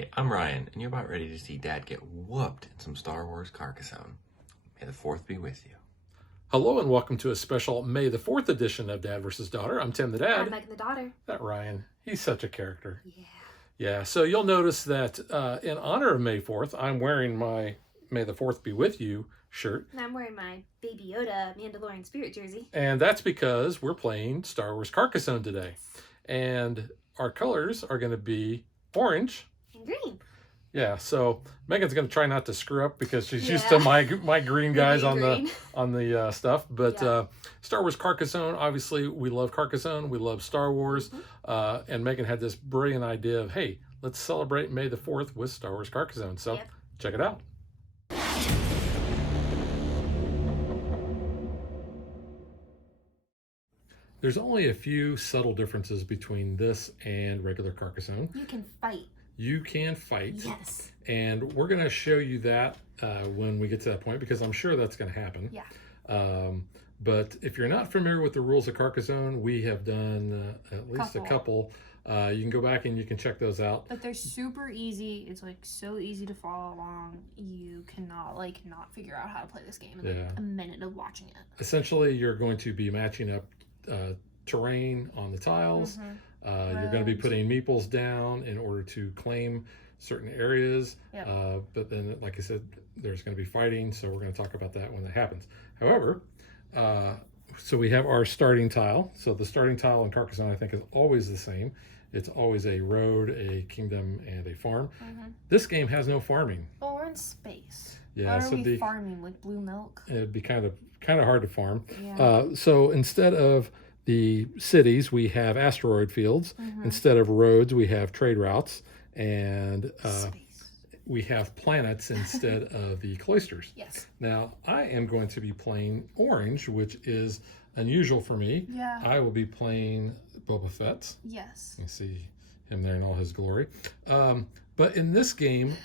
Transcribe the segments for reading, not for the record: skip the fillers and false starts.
Hey, I'm Ryan, and you're about ready to see Dad get whooped in some Star Wars Carcassone. May the 4th be with you. Hello and welcome to a special May the 4th edition of Dad vs. Daughter. I'm Tim the Dad. I'm Megan the daughter. That Ryan, he's such a character. Yeah. Yeah, so you'll notice that in honor of May 4th, I'm wearing my May the 4th be with you shirt. And I'm wearing my Baby Yoda Mandalorian Spirit jersey. And that's because we're playing Star Wars Carcassone today. And our colors are going to be orange. And green. Yeah, so Megan's going to try not to screw up because she's used to my green guys on the stuff. But Star Wars Carcassone, obviously, we love Carcassone. We love Star Wars. Mm-hmm. And Megan had this brilliant idea of, hey, let's celebrate May the 4th with Star Wars Carcassone. So check it out. There's only a few subtle differences between this and regular Carcassone. You can fight. You can fight. Yes. And we're going to show you that when we get to that point, because I'm sure that's going to happen. Yeah. But if you're not familiar with the rules of Carcassone, we have done at least a couple. You can go back and you can check those out. But they're super easy. It's like so easy to follow along. You cannot not figure out how to play this game in like a minute of watching it. Essentially, you're going to be matching up terrain on the tiles. You're going to be putting meeples down in order to claim certain areas. But then, like I said, there's going to be fighting, so we're going to talk about that when that happens. However, so we have our starting tile. So the starting tile in Carcassonne, I think, is always the same. It's always a road, a kingdom, and a farm. This game has no farming. Well, we're in space. Yeah, how are we farming with blue milk? It'd be kind of hard to farm. So instead of the cities, we have asteroid fields. Instead of roads, we have trade routes, and we have planets instead of the cloisters. Yes. Now, I am going to be playing orange, which is unusual for me. Yeah. I will be playing Boba Fett. Yes. You see him there in all his glory. But in this game,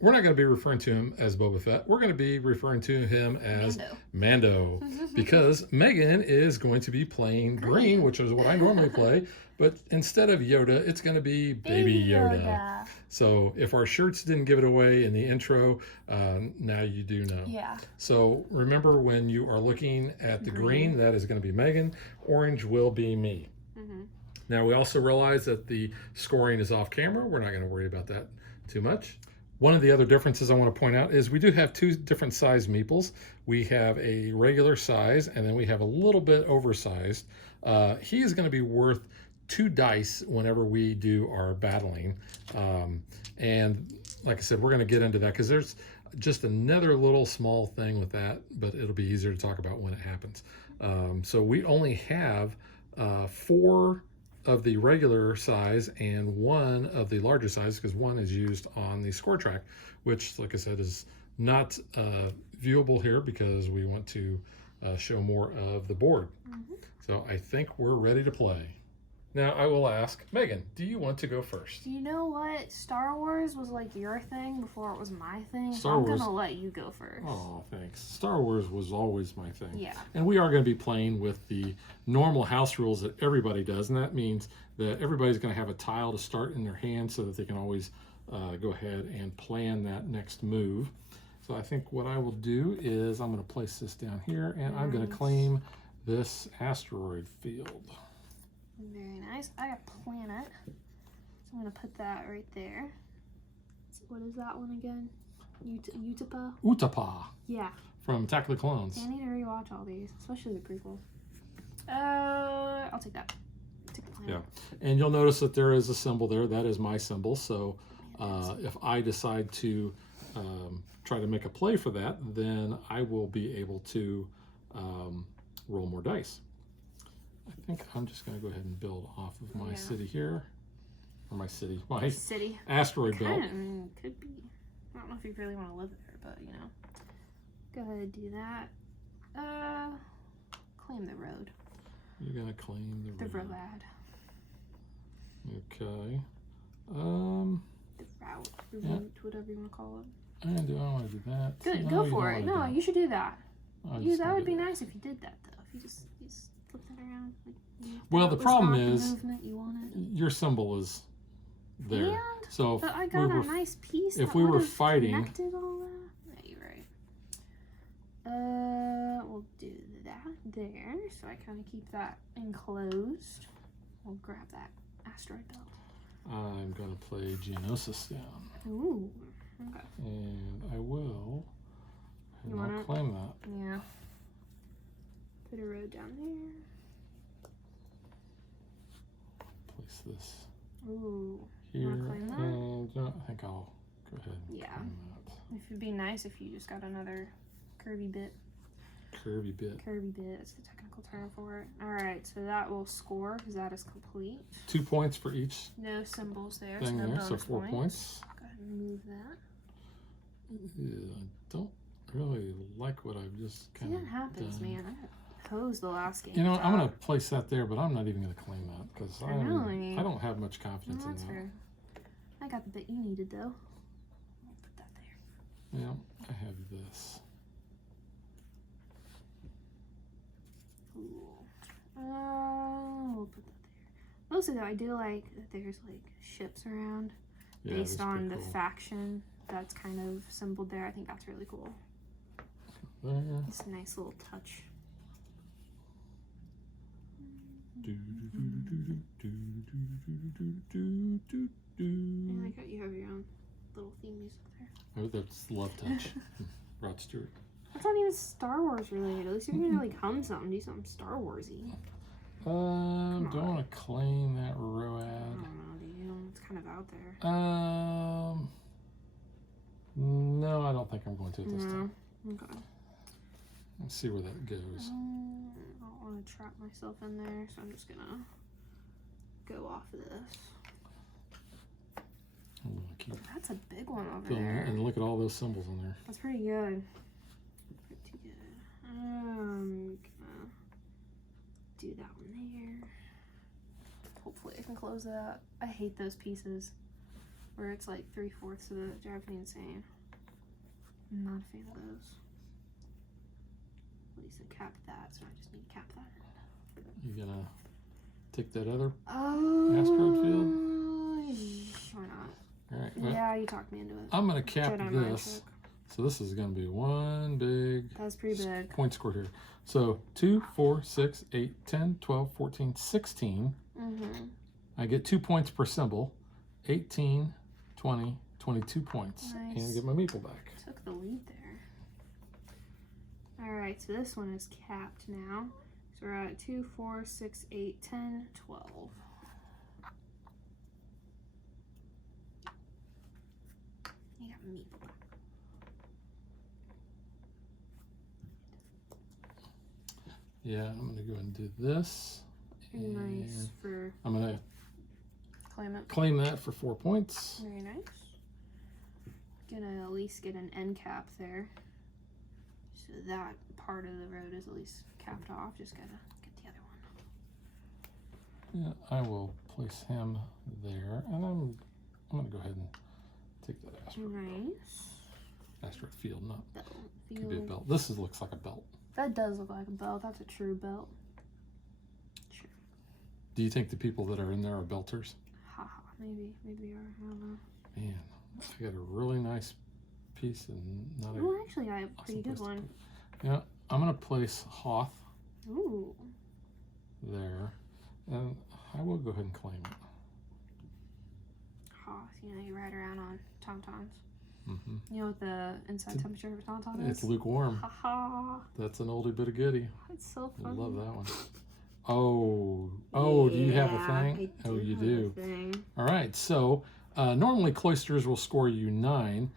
we're not going to be referring to him as Boba Fett. We're going to be referring to him as Mando because Megan is going to be playing green, which is what I normally play. But instead of Yoda, it's going to be Baby Yoda. So if our shirts didn't give it away in the intro, now you do know. Yeah. So remember, when you are looking at the green, that is going to be Megan. Orange will be me. Now, we also realize that the scoring is off camera. We're not going to worry about that too much. One of the other differences I want to point out is we do have two different size meeples. We have a regular size, and then we have a little bit oversized. He is going to be worth 2 dice whenever we do our battling. And like I said, we're going to get into that because there's just another little small thing with that, but it'll be easier to talk about when it happens. So we only have 4 of the regular size and 1 of the larger size, because 1 is used on the score track, which, like I said, is not viewable here because we want to show more of the board. So I think we're ready to play. Now I will ask Megan, do you want to go first? You know what? Star Wars was like your thing before it was my thing. I'm going to let you go first. Oh, thanks. Star Wars was always my thing. Yeah. And we are going to be playing with the normal house rules that everybody does. And that means that everybody's going to have a tile to start in their hand so that they can always go ahead and plan that next move. So I think what I will do is I'm going to place this down here, and I'm going to claim this asteroid field. Very nice. I got planet. So I'm going to put that right there. So what is that one again? Utapa? Utapa. Yeah. From Attack of the Clones. I need to rewatch all these, especially the prequels. I'll take that. Take the planet. Yeah. And you'll notice that there is a symbol there. That is my symbol. So if I decide to try to make a play for that, then I will be able to roll more dice. I think I'm just going to go ahead and build off of my city here. Or my city. Asteroid belt. Could be. I don't know if you really want to live there, but you know. Go ahead and do that. Claim the road. You're going to claim the road. The road. Okay. The route. The route, whatever you want to call it. And do I want to do that? Good, No, go for it. No, you should do that. That would be nice if you did that, though. If you just flip that around. Well, the problem is the movement you want it. your symbol is there. And, So but I if got we were, a nice piece. if that we were would've fighting, connected all that. Yeah, you're right. We'll do that there, so I kind of keep that enclosed. We'll grab that asteroid belt. I'm gonna play Geonosis down, Ooh. Okay. and I will. And You I'll want it? claim that. Yeah. Put a road down there. Place this Ooh. here, wanna claim that? and I think I'll go ahead and Yeah. claim that. If it'd be nice if you just got another curvy bit. Curvy bit. Curvy bit, that's the technical term for it. Alright, so that will score because that is complete. 2 points for each No symbols there, so thing no there, bonus so 4 points. Go ahead and move that. Yeah, I don't really like what I've just See, kind of that happens, done. man. I got posed the last game. You know, I'm gonna place that there, but I'm not even gonna claim that because Really? I don't have much No, confidence in that's that. fair. I got the bit you needed though. I'll put that there. Yeah, I have this. Cool. We'll put that there. Mostly though, I do like that there's like ships around Yeah, based that's on pretty the cool. faction that's kind of symboled there. I think that's really cool. There. It's a nice little touch. I like how you have your own little theme music there. Oh, that's Love Touch. Rod Stewart. That's not even Star Wars related. At least if you're gonna like hum something, do something Star Warsy. Do I want to claim that I Road? don't know, do you? It's kind of out there. No, I don't think I'm going to this time. Okay. Let's see where that goes. I don't want to trap myself in there, so I'm just gonna go off of this. I'm gonna keep That's a big one over filling it, there. and look at all those symbols in there. That's pretty good. Pretty good. I'm gonna do that one there. Hopefully I can close that. I hate those pieces where it's like 3/4 of it. Drives me insane. I'm not a fan of those. At least I capped that, so I just need to cap that. You gonna take that other Oh, asteroid field? Why not? All right. Well, Yeah, you talked me into it. I'm gonna cap Jedi mind this. trick. So this is gonna be one big That's pretty big. point score here. So 2, 4, 6, 8, 10, 12, 14, 16. Mm-hmm. I get 2 points per symbol. 18, 20, 22 points. Nice. And get my meeple back. Took the lead there. Alright, so this one is capped now. So we're at 2, 4, 6, 8, 10, 12. You got meeple back. Yeah, I'm gonna go and do this. Nice And for I'm gonna claim it. claim that for 4 points. Very nice. Gonna at least get an end cap there. So that part of the road is at least capped off. Just gotta get the other one. Yeah, I will place him there, and I'm gonna go ahead and take that asteroid. Nice. Asteroid field, not Belt. could be a Field. belt. This looks like a belt. That does look like a belt. That's a true belt. Sure. Do you think the people that are in there are belters? Haha. Maybe they are. I don't know. Man, I got a really nice piece and not a Oh, actually, I have a pretty awesome good place to one. put- Yeah, I'm gonna place Hoth Ooh. there, and I will go ahead and claim it. Hoth. You know, you ride around on tauntauns. Mm-hmm. You know what the inside temperature of a tauntaun is? It's lukewarm. Haha. That's an oldie but a goodie. It's so I funny. love that one. Oh, do you have a Yeah, thing? I Oh, you have a do. thing. All right, so normally cloisters will score you 9.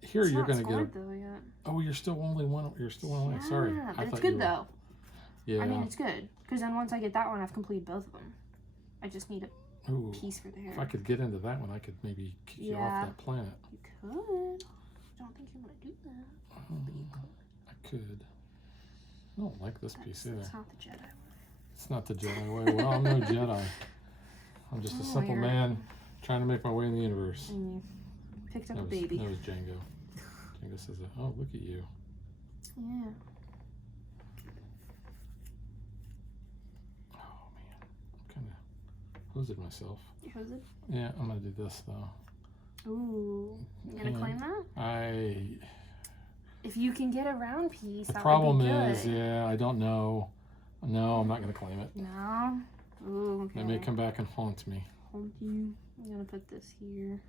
Here It's you're not going to get a. scored, though, yet. Oh, you're still only one. You're still one away. Sorry, Yeah, but it's thought good you were- though. Yeah. I mean, it's good because then once I get that one, I've completed both of them. I just need a Ooh, piece for the hair. if I could get into that one, I could maybe kick you Yeah. off that planet. You could. I don't think you want to do that. But you could. I could. I don't like this piece either. That's not the Jedi way. It's not the Jedi way. Well, I'm no Jedi. I'm just a Oh, simple you're- man trying to make my way in the universe. And you picked up That a was, baby. that was Django. Django says, "Oh, look at you." Yeah. Oh man, I'm kind of hosed myself. You hosed? Yeah, I'm gonna do this though. Ooh, you gonna And claim that? If you can get a round piece, The that problem would be good. is, yeah, I don't know. No, I'm not gonna claim it. No? Ooh, okay. It may come back and haunt me. Haunt you. I'm gonna put this here.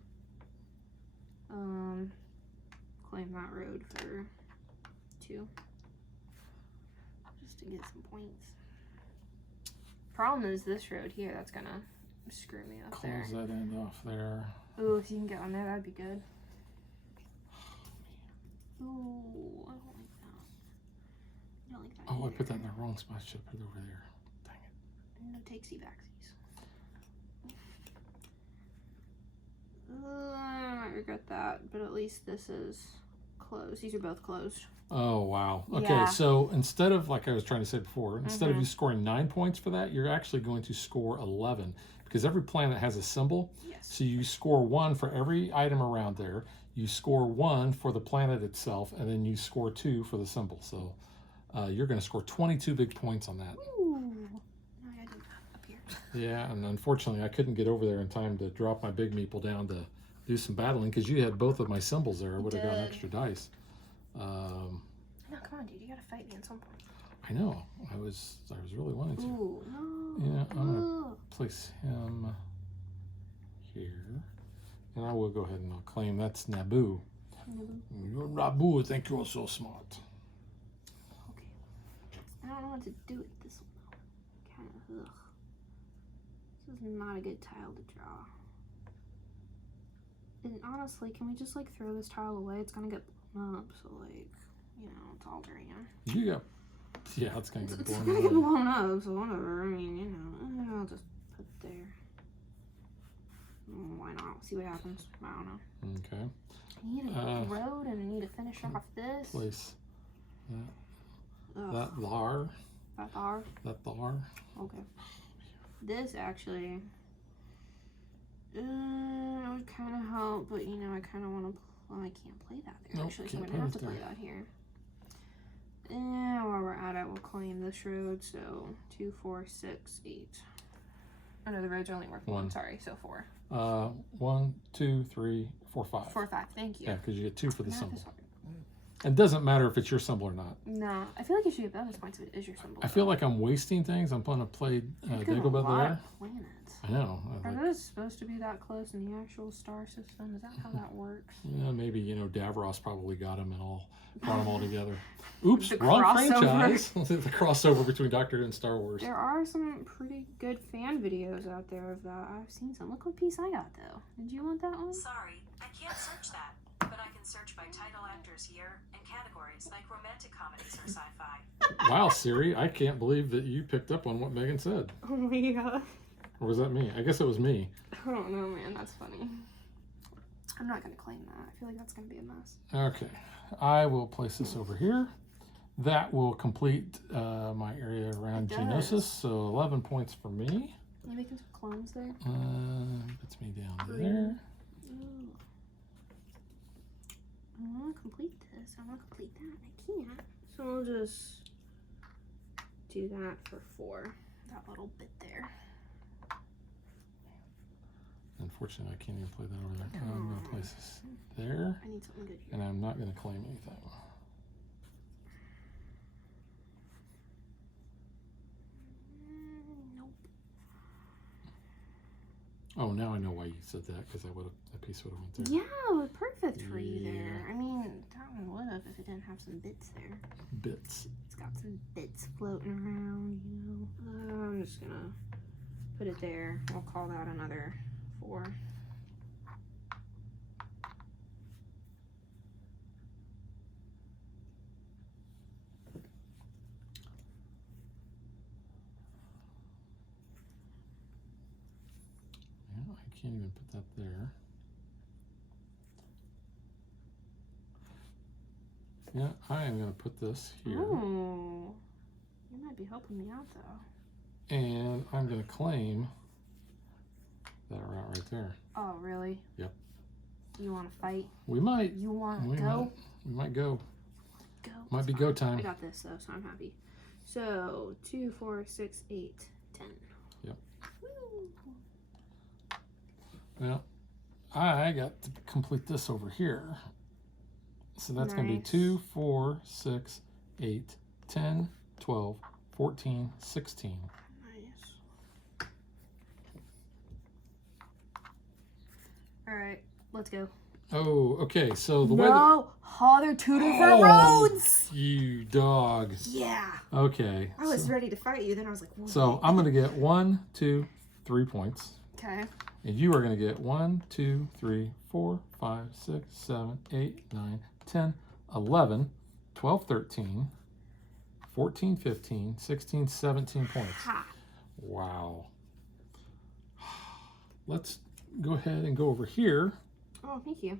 Claim that road for 2. Just to get some points. Problem is this road here, that's gonna screw me up there. Close that end off there. Ooh, if you can get on there, that'd be good. Ooh, I don't like that. I don't like that. Oh, I either. put that in the wrong spot. I should have put it over there. Dang it. No takesy backsies. I might regret that, but at least this is closed. These are both closed. Oh, wow. Okay, Yeah. so instead of, like I was trying to say before, instead of you scoring 9 points for that, you're actually going to score 11 because every planet has a symbol. Yes. So you score 1 for every item around there. You score 1 for the planet itself, and then you score 2 for the symbol. So you're going to score 22 big points on that. Ooh. No, I gotta do that up here. Yeah, and unfortunately, I couldn't get over there in time to drop my big meeple down to do some battling because you had both of my symbols there. I would have gotten extra dice. No, come on, dude. You gotta fight me at some point. I know. I was really wanting to. Ooh, no. Yeah, I'm gonna place him here, and I will go ahead and I'll claim that's Naboo. You're Naboo. Think you're so smart. Okay. I don't know what to do with this one though. Kind of, ugh. This is not a good tile to draw. And honestly, can we just like throw this tile away? It's gonna get blown up, so like, you know, it's all green. You got, yeah, it's gonna get It's blown gonna get away. blown up, so whatever. I mean, you know, I'll just put it there. Why not? See what happens. I don't know. Okay. I need a road and I need to finish off this. Place Ugh, that thar. that R. That thar. Okay. This actually would kind of help, but you know, I kind of want to. Well, I can't play that there. Nope, Actually, so I'm can't gonna have play to it play there. that here. And while we're at it, we'll claim this road. So 2, 4, 6, 8. Oh no, the roads are only worth 1. Sorry, so 4. 1, 2, 3, 4, 5. 4, 5. Thank you. Yeah, because you get 2 for the Math symbol. is hard. It doesn't matter if it's your symbol or not. No, I feel like you should get bonus points if it is your symbol. I feel like I'm wasting things. I'm gonna play You've got a Dagobah lot there. of planets. I know. Are those supposed to be that close in the actual star system? Is that how that works? Yeah, maybe, you know, Davros probably got them and all brought them all together. Oops, The wrong crossover. franchise. The crossover between Doctor Who and Star Wars. There are some pretty good fan videos out there of that. I've seen some. Look what piece I got though. Did you want that one? Sorry, I can't search that, but I can search by title, actors, year, and categories like romantic comedies or sci-fi. Wow, Siri, I can't believe that you picked up on what Megan said. Oh my god. Or was that me? I guess it was me. I don't know, man. That's funny. I'm not gonna claim that. I feel like that's gonna be a mess. Okay, I will place this over here. That will complete my area around It does. Geonosis, so 11 points for me. You making some clones there? Puts me down there. Ooh. I want to complete this. I want to complete that. I can't. So we'll just do that for 4. That little bit there. Unfortunately, I can't even play that over there. Come I'm going on. to place this there, I need something good here. and I'm not going to claim anything. Nope. Oh, now I know why you said that, because that piece would have went there. Yeah, it was perfect for you there. Yeah. I mean, that one would have if it didn't have some bits there. Bits. It's got some bits floating around, you know. I'm just gonna put it there. We'll call that another 4. Yeah, I can't even put that there. Yeah, I am going to put this here. Oh, you might be helping me out though. And I'm going to claim that route right there. Oh, really? Yep. You want to fight? We might. You want to We go? might go. Go. Might be It's go fine. time. I got this though, so I'm happy. So 2, 4, 6, 8, 10. Yep. Woo. Well, I got to complete this over here. So that's going to be Nice. 2, 4, 6, 8, 10, 12, 14, 16. Nice. All right, let's go. Oh, okay. So the way that... No, they're two different Oh, roads. you dog. Yeah. Okay. I was ready to fight you, then I was like, whoa. So I'm going to get 1, 2, 3 points. Okay. And you are going to get 1, 2, 3, 4, 5, 6, 7, 8, 9, 10, 11, 12, 13, 14, 15, 16, 17 points. Ha. Wow. Let's go ahead and go over here. Oh, thank you.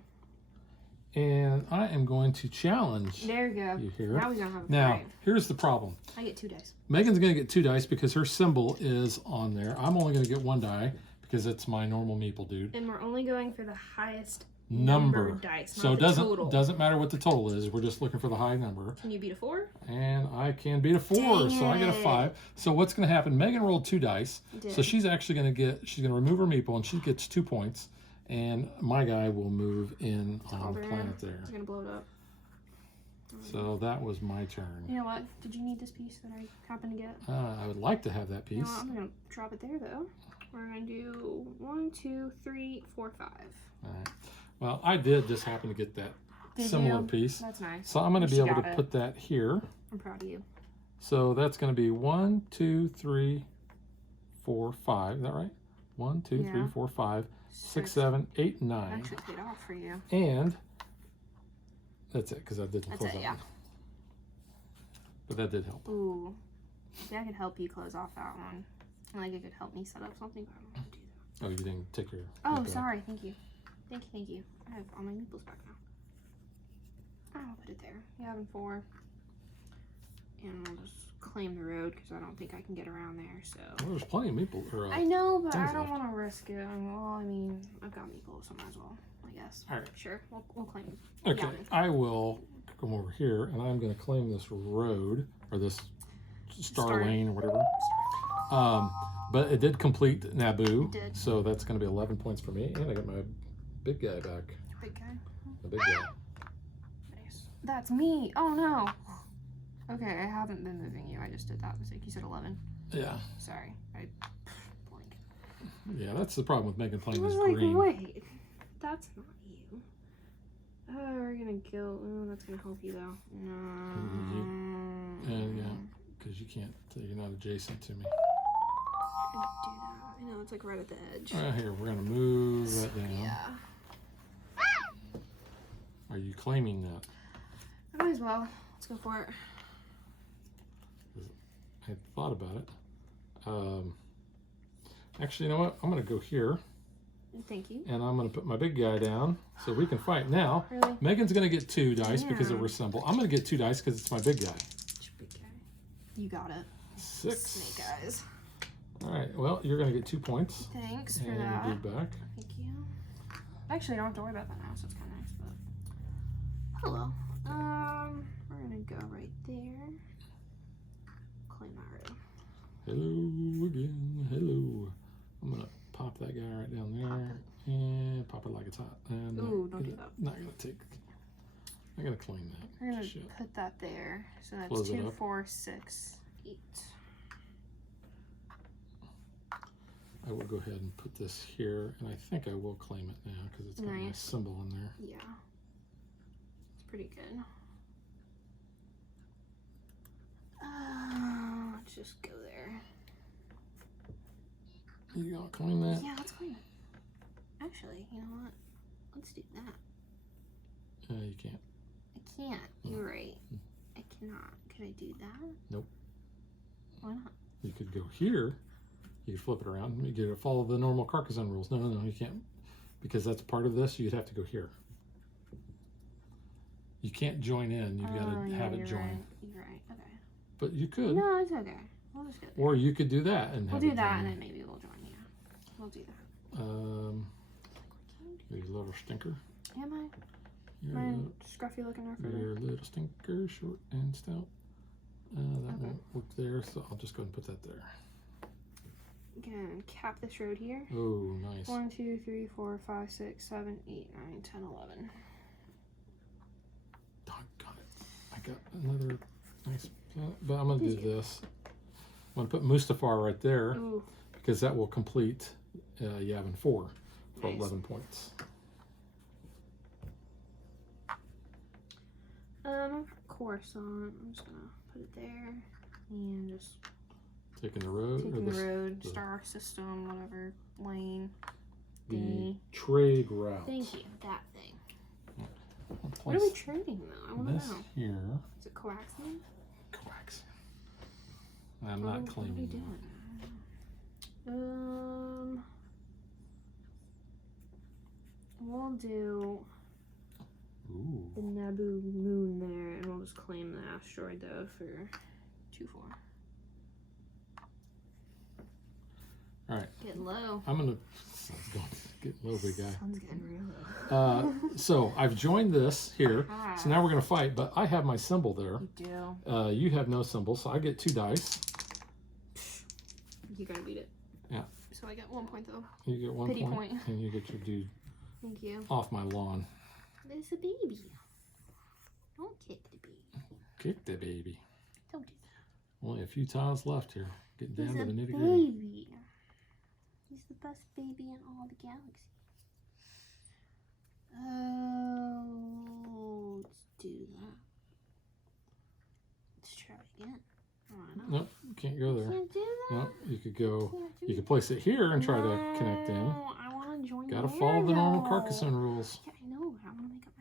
And I am going to challenge There you go. you here. Now we're gonna have a Now, fight. here's the problem. I get 2 dice. Megan's going to get 2 dice because her symbol is on there. I'm only going to get 1 die because it's my normal meeple dude. And we're only going for the highest Number. numbered dice, So not it the doesn't total. doesn't matter what the total is. We're just looking for the high number. Can you beat a 4? And I can beat a 4, Dang so I get a it. 5. So what's going to happen? Megan rolled 2 dice, Did. so she's actually going to get. She's going to remove her meeple, and she gets 2 points. And my guy will move in on the planet there. I'm gonna blow it up. So that was my turn. You know what? Did you need this piece that I happened to get? I would like to have that You know piece. what? I'm gonna drop it there though. We're gonna do 1, 2, 3, 4, 5. All right. Well, I did just happen to get that Did similar you? piece. That's nice. So I'm going to be She able got to it. put that here. I'm proud of you. So that's going to be 1, 2, 3, 4, 5. Is that right? 1, 2, 3, Yeah. 4, 5, 6, 6. 7, 8, 9. Actually paid off for you. And that's it, because I didn't That's close it, that yeah. one. But that did help. Ooh. Maybe I could help you close off that one. Like it could help me set up something, but I don't want to do that. Oh, you didn't take your... Oh, meeple. sorry. Thank you. Thank you, thank you. I have all my meeples back now. I'll put it there. You have 4. And we'll just claim the road because I don't think I can get around there, so. Well, there's plenty of meeple. Or, I know, but things I don't left. want to risk it. Well, I mean, I've got meeples, so might as well, I guess. All right. Sure, we'll claim it. Okay, Yeah. I will come over here, and I'm going to claim this road, or this star Star. lane, or whatever. But it did complete Naboo. It did. So that's going to be 11 points for me, and I got my big guy back. Big guy. The big guy. Nice. That's me. Oh no. Okay, I haven't been moving you. I just did that mistake. You said 11. Yeah, Sorry. I blank. yeah, that's the problem with Megan I playing was this like, green. wait. That's not you. We're gonna go. Oh, that's gonna help you though. No. And yeah, because you can't, you're not adjacent to me. I didn't do that. I know, it's like right at the edge. All right, here, we're going to move that down. Yeah. Are you claiming that? I might as well. Let's go for it. I thought about it. Actually, you know what? I'm going to go here, Thank you. and I'm going to put my big guy down so we can fight. Now, Really? Megan's going to get 2 dice because of Yeah. her symbol. I'm going to get 2 dice because it's my big guy. Big guy. You got it. 6. Snake eyes. All right, well, you're going to get 2 points. Thanks for And that. you'll be back. Thank you. Actually, I don't have to worry about that now, so it's kind of nice. But oh well. We're gonna go right there. Claim my road. Hello again. Hello. I'm going to pop that guy right down there and pop it like it's hot. And Ooh, don't do that. Not going to take. I got to claim that. We're gonna Shit. put that there. So that's Close it 2, up. 4, 6, 8. I will go ahead and put this here, and I think I will claim it now because it's got my Nice. symbol in there. Yeah. It's pretty good. Let's just go there. You gonna claim that? Yeah, let's claim it. Actually, you know what? Let's do that. You can't. I can't. You're right. I cannot. Could I do that? Nope. Why not? You could go here. You could flip it around. You could follow the normal Carcassone rules. No, you can't. Because that's part of this, you'd have to go here. You can't join in. You've got to yeah, have it you're join. Right. You're right. Okay. But you could. No, it's okay. We'll just go there. Or you could do that and We'll have do it that, join. and then maybe we'll join. Yeah, we'll do that. You little stinker. Am I? You're, My a, scruffy looking you're referee. a little stinker, short and stout. That Okay. won't work there, so I'll just go and put that there. Again, cap this road here. Oh, nice. 1, 2, 3, 4, 5, 6, 7, 8, 9, 10, 11. Doggone it. I got another nice, but I'm going to do this. I'm going to put Mustafar right there. Ooh. Because that will complete Yavin 4 for Nice. 11 points. I've got Coruscant. I'm just going to put it there. And just Taking the road? taking or the road, the- star system, whatever, lane. The D. trade route. Thank you, that thing. I'll What are we place trading though? I want to this know. here. Is it coaxium? Coax. I'm What not are we claiming doing? We'll do that. Ooh. the Naboo moon there, and we'll just claim the asteroid though for 2-4. All right. Getting low. I'm going to get low, big guy. Sun's getting real low. So I've joined this here. Ah, So now we're going to fight, but I have my symbol there. you do. You have no symbol, so I get 2 dice. You're gonna beat it. Yeah. So I get 1 point though. You get 1 Pity point, point. and you get your dude Thank you. off my lawn. It's a baby. Don't kick the baby. Kick the baby. Don't do that. Only a few tiles left here. Getting down He's to a the nitty gritty. baby. He's the best baby in all the galaxy. Oh, let's do that. Let's try again. Oh, I know. Nope, you can't go there. Can't do that. No, you could go. Can't do You could place it here and try to No, connect in. I want to join. Gotta there, follow the normal though. Carcassone rules. Yeah, I know. But I want to make up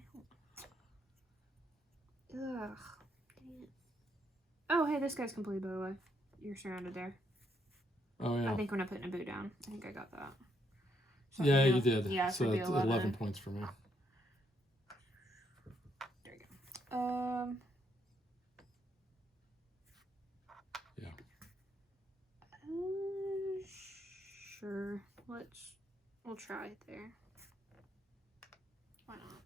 my own. Ugh. Dang it. Oh, hey, this guy's completed, by the way. You're surrounded there. Oh yeah. I think when I put Naboo down, I think I got that. So Yeah, it'd you be- did. Yeah, so it'd be it's 11. 11 points for me. There you go. Yeah. Sure. We'll try it there. Why not?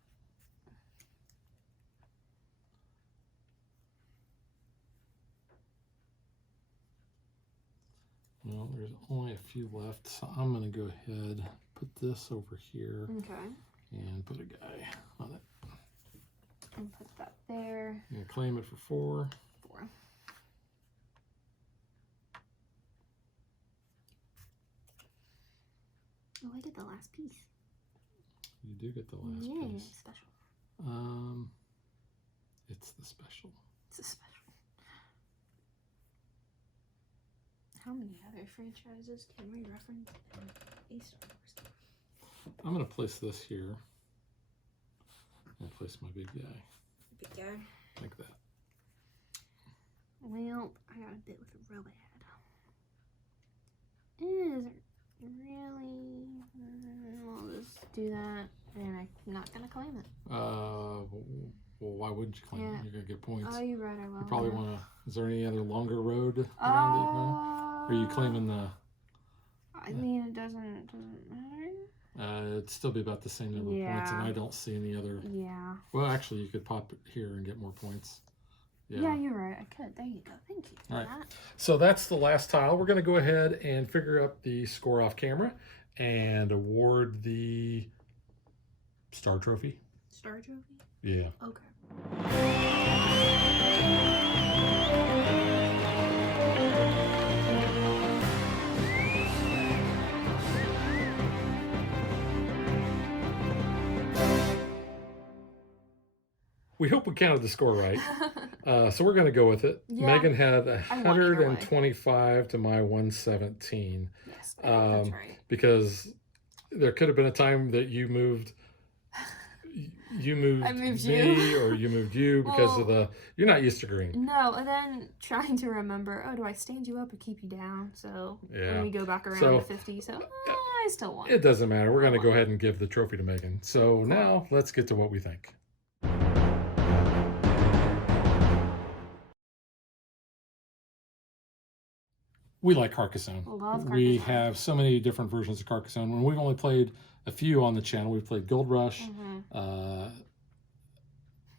Well, there's only a few left, so I'm gonna go ahead, put this over here, Okay. and put a guy on it. And put that there. I'm gonna claim it for 4. 4. Oh, I get the last piece. You do get the last Yeah, piece. special. It's the special. It's a special. How many other franchises can we reference in a Star Wars? I'm gonna place this here. And place my big guy Big guy. like that. Well, I got a bit with a robot head. Is it really? I'll just do that, and I'm not gonna claim it. Well, why wouldn't you claim Yeah. it? You're gonna get points. Oh, you're right. I will. You probably yeah. want to. Is there any other longer road around it? Or are you claiming the? I mean, it doesn't matter. It'd still be about the same number of points, and Yeah. I don't see any other. Yeah. Well, actually, you could pop it here and get more points. Yeah, you're right. I could. There you go. Thank you for All right. that. So that's the last tile. We're going to go ahead and figure up the score off camera and award the Star Trophy. Star Trophy? Yeah. Okay. We hope we counted the score right. So we're going to go with it. Yeah. Megan had I won either way. 125 to my 117 Yes, I think that's Um, right. because there could have been a time that you moved. You moved, I moved me, you. or you moved you because of Well- the. You're not used to green. No, and then trying to remember, oh, do I stand you up or keep you down? So Yeah. when we go back around So- to 50, so I still won. It doesn't matter. We're going to Oh, go well. ahead and give the trophy to Megan. So now let's get to what we think. We like Carcassone. Love We Carcassonne. have so many different versions of Carcassonne. When we've only played a few on the channel, we've played Gold Rush. Mhm.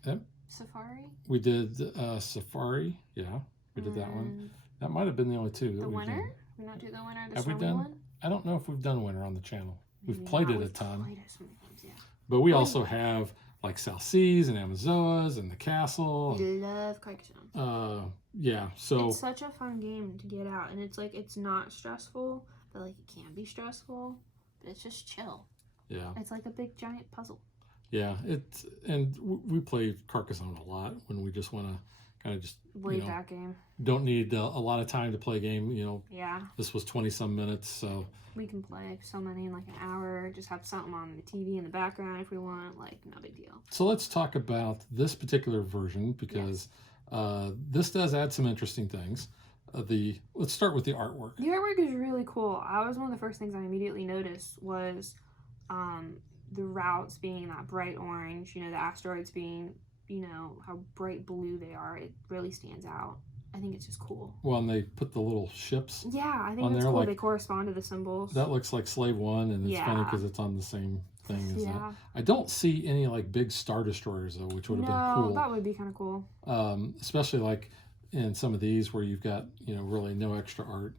Yep, Safari? we did Safari. Yeah, we did that one. And That might have been the only two. That The we've winner? done. We not do the winter, the Have we stormy done? one? I don't know if we've done winter on the channel. We've Maybe played not. it a We've ton, played it so many times, yeah. but we also have like South Seas and Amazonas and the castle. We love Carcassone. Yeah. So It's such a fun game to get out, and it's like it's not stressful, but like it can be stressful, but it's just chill. yeah, It's like a big giant puzzle. yeah. We play Carcassone a lot when we just want to kind of just Way back game. don't need a lot of time to play a game. Yeah. This was 20-some minutes, so We can play so many in like an hour, just have something on the TV in the background if we want, like no big deal. so let's talk about this particular version because this does add some interesting things. Let's start with the artwork. The artwork is really cool. One of the first things I immediately noticed was the routes being that bright orange, the asteroids being, how bright blue they are. It really stands out. I think it's just cool. Well, and they put the little ships. Yeah, I think on that's there, cool. like, They correspond to the symbols. That looks like Slave One, and it's funny Yeah. because it's on the same thing as that. Yeah. I don't see any like big Star Destroyers though, which would have been cool. That would be kind of cool. Especially like in some of these where you've got really no extra art.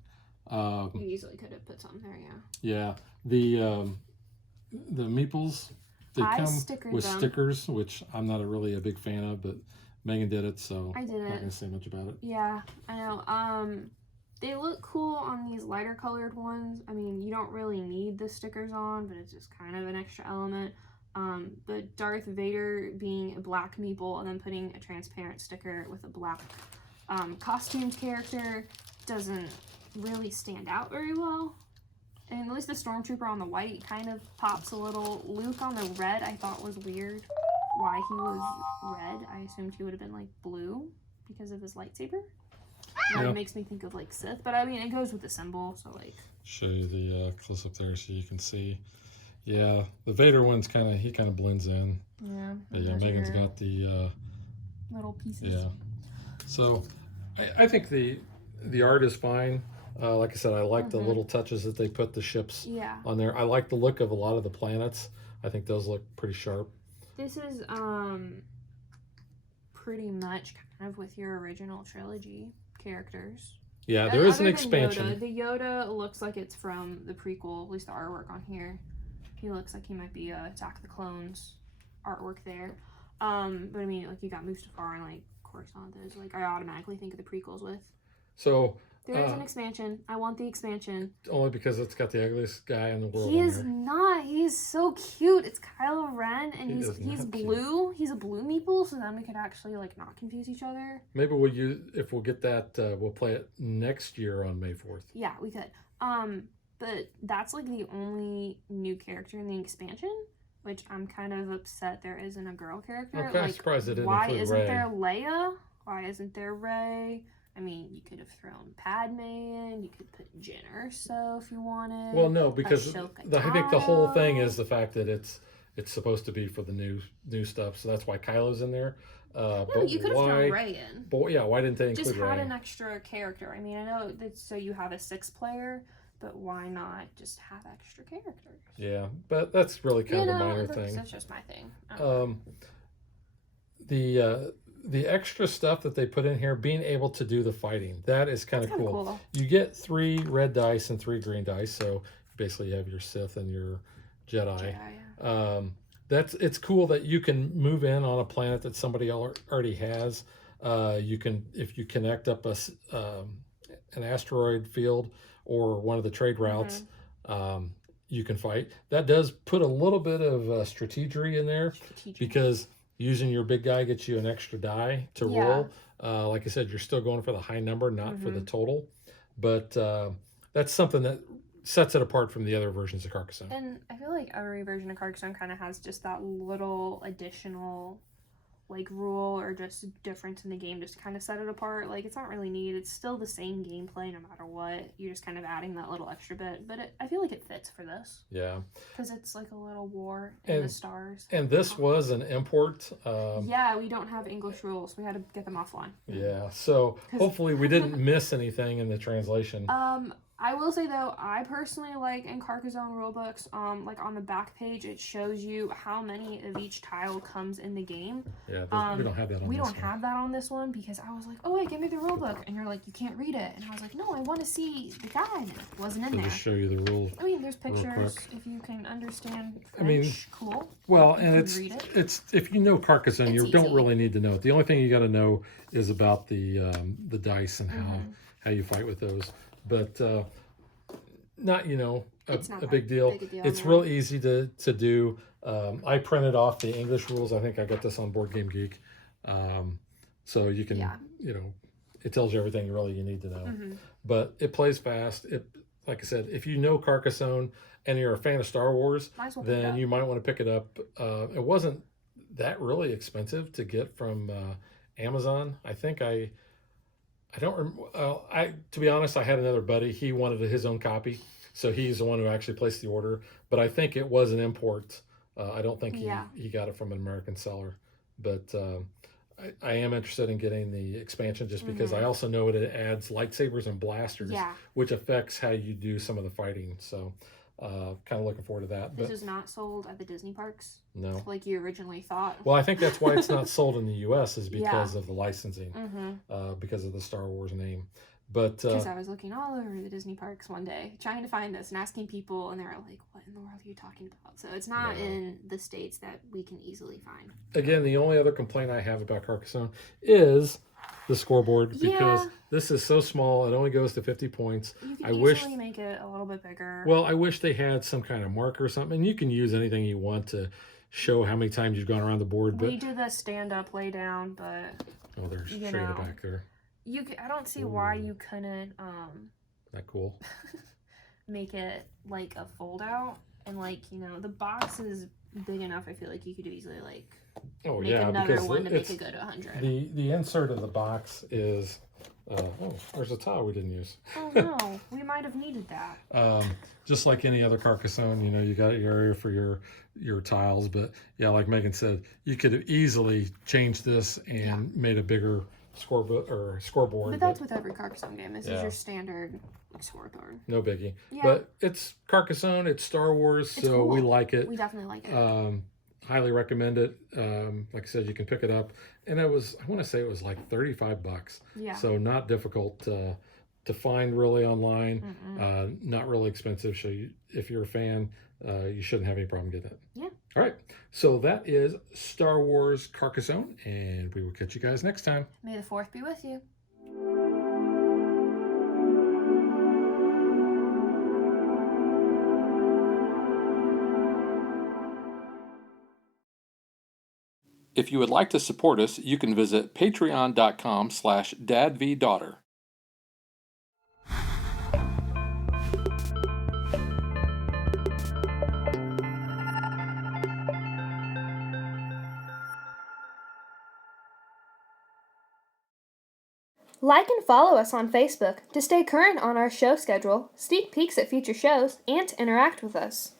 You easily could have put something there, Yeah, the meeples, they I come stickered with them. stickers, which I'm not really a big fan of, but Megan did it, so I did I'm not it. gonna say much about it. Yeah, I know. They look cool on these lighter colored ones. I mean, you don't really need the stickers on, but it's just kind of an extra element. The Darth Vader being a black meeple and then putting a transparent sticker with a black costumed character doesn't really stand out very well. And at least the Stormtrooper on the white kind of pops a little. Luke on the red I thought was weird. Why he was red. I assumed he would have been like blue because of his lightsaber. Yeah. That makes me think of like Sith, but I mean it goes with the symbol, so like. Show you the close up there so you can see. Yeah, the Vader one's kind of blends in. Yeah. But yeah, those Megan's are got the little pieces. yeah. So I think the art is fine. Like I said, I like the little touches that they put the ships Yeah. on there. I like the look of a lot of the planets. I think those look pretty sharp. This is pretty much kind of with your original trilogy characters. Yeah, there is Other an than expansion. Yoda, the Yoda looks like it's from the prequel, at least the artwork on here. He looks like he might be Attack of the Clones artwork there. But I mean, like you got Mustafar and like Coruscant. Those like I automatically think of the prequels with. So There is an expansion. I want the expansion. only because it's got the ugliest guy in the world. He on is there. not. He's so cute. It's Kylo Ren, and He he's is not cute. blue. He's a blue meeple, so then we could actually like not confuse each other. Maybe if we'll get that, we'll play it next year on May 4th. Yeah, we could. But that's like the only new character in the expansion, which I'm kind of upset there isn't a girl character. I'm kind of Like, surprised they didn't why include isn't Rey. there Leia? Why isn't there Rey? I mean, you could have thrown Padme in. You could put Jyn Erso if you wanted. Well, no, because Ahsoka I think the whole thing Tano. is the fact that it's supposed to be for the new stuff, so that's why Kylo's in there. No, But you could have why? thrown Rey in. But yeah, why didn't they include Just had Rey? an extra character. I mean, I know that so you have a 6 player, but why not just have extra characters? Yeah, but that's really kind of a minor thing. That's just my thing. I don't know. The extra stuff that they put in here, being able to do the fighting, that is kind of Kinda cool. You get 3 red dice and 3 green dice, so basically you have your Sith and your Jedi. Yeah. It's cool that you can move in on a planet that somebody already has. You can, if you connect up an asteroid field or one of the trade routes, you can fight. That does put a little bit of strategery in there because using your big guy gets you an extra die to roll. Like I said, you're still going for the high number, not for the total. But that's something that sets it apart from the other versions of Carcassonne. And I feel like every version of Carcassonne kind of has just that little additional like rule or just difference in the game just to kind of set it apart. Like it's not really neat. It's still the same gameplay no matter what. You're just kind of adding that little extra bit. But I feel like it fits for this. Yeah. Because it's like a little war in the stars. And this was an import. Yeah, we don't have English rules. We had to get them offline. Yeah. So hopefully we didn't miss anything in the translation. I will say though, I personally like in Carcassonne rulebooks, like on the back page, it shows you how many of each tile comes in the game. Yeah, we don't have that on We this don't one. have that on this one because I was like, oh wait, give me the rulebook, and you're like, you can't read it, and I was like, no, I want to see the guide. And it wasn't in I'll there. just show you the rules. I mean, there's pictures quick. if you can understand French. I mean, cool. Well, You and can read it. it's if you know Carcassonne, It's you don't easy. really need to know it. The only thing you got to know is about the dice and how you fight with those. But not It's not a that big deal. big a deal, It's no. real easy to do. I printed off the English rules. I think I got this on Board Game Geek, so you can it tells you everything really you need to know. But it plays fast. Like I said, if you know Carcassonne and you're a fan of Star Wars, Might as well pick it then up. you might want to pick it up. It wasn't that really expensive to get from Amazon. I think I don't remember. To be honest, I had another buddy. He wanted his own copy, so he's the one who actually placed the order. But I think it was an import. I don't think he got it from an American seller. But I am interested in getting the expansion just because I also know it adds lightsabers and blasters, which affects how you do some of the fighting. So kind of looking forward to that. This But is not sold at the Disney parks, no. like you originally thought. Well, I think that's why it's not sold in the U.S. is because of the licensing, because of the Star Wars name. But Because I was looking all over the Disney parks one day trying to find this and asking people, and they were like, what in the world are you talking about? So it's not in the states that we can easily find. again, the only other complaint I have about Carcassonne is the scoreboard because Yeah. this is so small. It only goes to 50 points. You can I easily wish make it a little bit bigger. Well, I wish they had some kind of marker or something. And you can use anything you want to show how many times you've gone around the board. But we do the stand up, lay down, but oh, there's you Shada know. back there. I don't see why you couldn't That cool. make it like a fold out, and like the box is big enough. I feel like you could easily like Oh make yeah, another because one to make it's it go to 100. the insert of the box is. There's a tile we didn't use. Oh no, we might have needed that. Just like any other Carcassonne, you got your area for your tiles. But yeah, like Megan said, you could have easily changed this and made a bigger scoreboard. But that's with every Carcassonne game. This is Yeah. your standard scoreboard. No biggie. Yeah. But it's Carcassonne, it's Star Wars, It's so we cool. like it. We definitely like it. Highly recommend it. Like I said, you can pick it up. And I want to say it was like $35. Yeah. So not difficult to find really online. Not really expensive. So if you're a fan, you shouldn't have any problem getting it. Yeah. All right. So that is Star Wars Carcassonne, and we will catch you guys next time. May the 4th be with you. If you would like to support us, you can visit patreon.com/dadvdaughter. Like and follow us on Facebook to stay current on our show schedule, sneak peeks at future shows, and to interact with us.